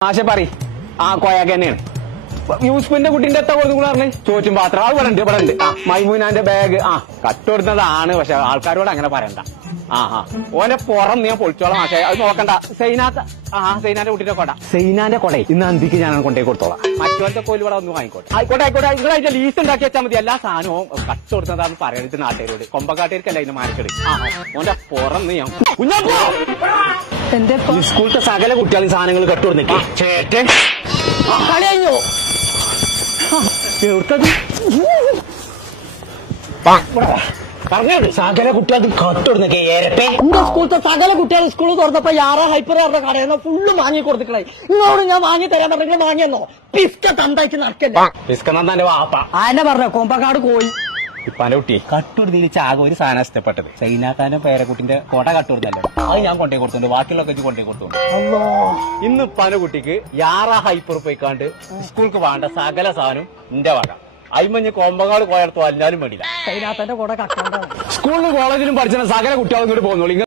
ആശ പറ ആ കോയാക്ക് തന്നെയാണ് യൂസ്ഫിന്റെ കുട്ടീന്റെ എത്ര കൊടുത്തു കൂടെ പറഞ്ഞ് ചോറ്റും പാത്രം അത് ഇവിടെ ഉണ്ട് ആ മൈമൂനാന്റെ ബാഗ് ആ കട്ട് കൊടുത്തതാണ് പക്ഷെ ആൾക്കാരോട് അങ്ങനെ പറയണ്ട ഓന്റെ പുറം ഞാൻ പൊളിച്ചോളാം ആശയ അത് നോക്കണ്ട സൈനാന്റെ കുട്ടീന്റെ കൊട സൈനാന്റെ കൊട ഇന്ന് അന്തിക്ക് ഞാൻ കൊണ്ടേ കൊടുത്തോളാം മറ്റോന്റെ കോയിൽ ഇവിടെ ഒന്ന് വാങ്ങിക്കോട്ടെ ആയിക്കോട്ടെ അതിന്റെ ലീസ്റ്റ് ഉണ്ടാക്കി വെച്ചാൽ മതി എല്ലാ സാധനവും കട്ട് കൊടുത്തതാന്ന് പറയരുത് നാട്ടുകാരോട് കൊമ്പക്കാട്ടുകാർക്കല്ല ഇതിന് മാർക്കെടു ഓന്റെ പുറം ഞാൻ കുഞ്ഞാപ്പോ സ്കൂളത്തെ സകല കുട്ടികളും സാധനങ്ങൾ കട്ടുകൊടുന്നില്ലേ ചേട്ടൻ കളിയോ പറഞ്ഞത് സകല കുട്ടികൾക്ക് കട്ടുകൊടുന്നൊക്കെ ഏരട്ടെ എന്റെ സ്കൂളത്തെ സകല കുട്ടികൾ സ്കൂൾ തുറന്നപ്പോ യാറാ ഹൈപ്പർ അവരുടെ കടയിൽ ഫുള്ള് വാങ്ങി കൊടുത്തിട്ടേ നിങ്ങളോട് ഞാൻ വാങ്ങി തരാൻ പറഞ്ഞെങ്കിൽ വാങ്ങിയെന്നോ പിസ്ക തണ്ടായിട്ട് നടക്കല്ലേ പിസ്കന്നെ വാപ്പ ആന്നെ പറഞ്ഞ കൊമ്പക്കാട് പോയി ഇപ്പാന്റെ കുട്ടി കട്ടുകൊടുത്തിൽ ചാകെ ഒരു സാധനം ഇഷ്ടപ്പെട്ടത് സൈനാക്കാന്റെ പേരക്കുട്ടിന്റെ കോട്ട കട്ടുകൊടുത്തല്ലോ അത് ഞാൻ കൊണ്ടേ കൊടുത്തോണ്ട് ബാക്കിയുള്ളൊക്കെ കൊണ്ടേ കൊടുത്തോണ്ട് ഇന്ന് ഇപ്പാന്റെ കുട്ടിക്ക് യാറാ ഹൈപ്പർ പോയിക്കാണ്ട് സ്കൂൾക്ക് വേണ്ട സകല സാധനം എന്റെ വക അയിമഞ്ഞ് കൊമ്പങ്ങാട് പോയടത്ത് വല്ലാലും വേണ്ടില്ല സൈനാത്തന്റെ കൂടെ കട്ടോണ്ടാണ് സ്കൂളിലും കോളേജിലും പഠിച്ച സകല കുട്ടികളും ഇങ്ങോട്ട് പോകുന്നുള്ളൂ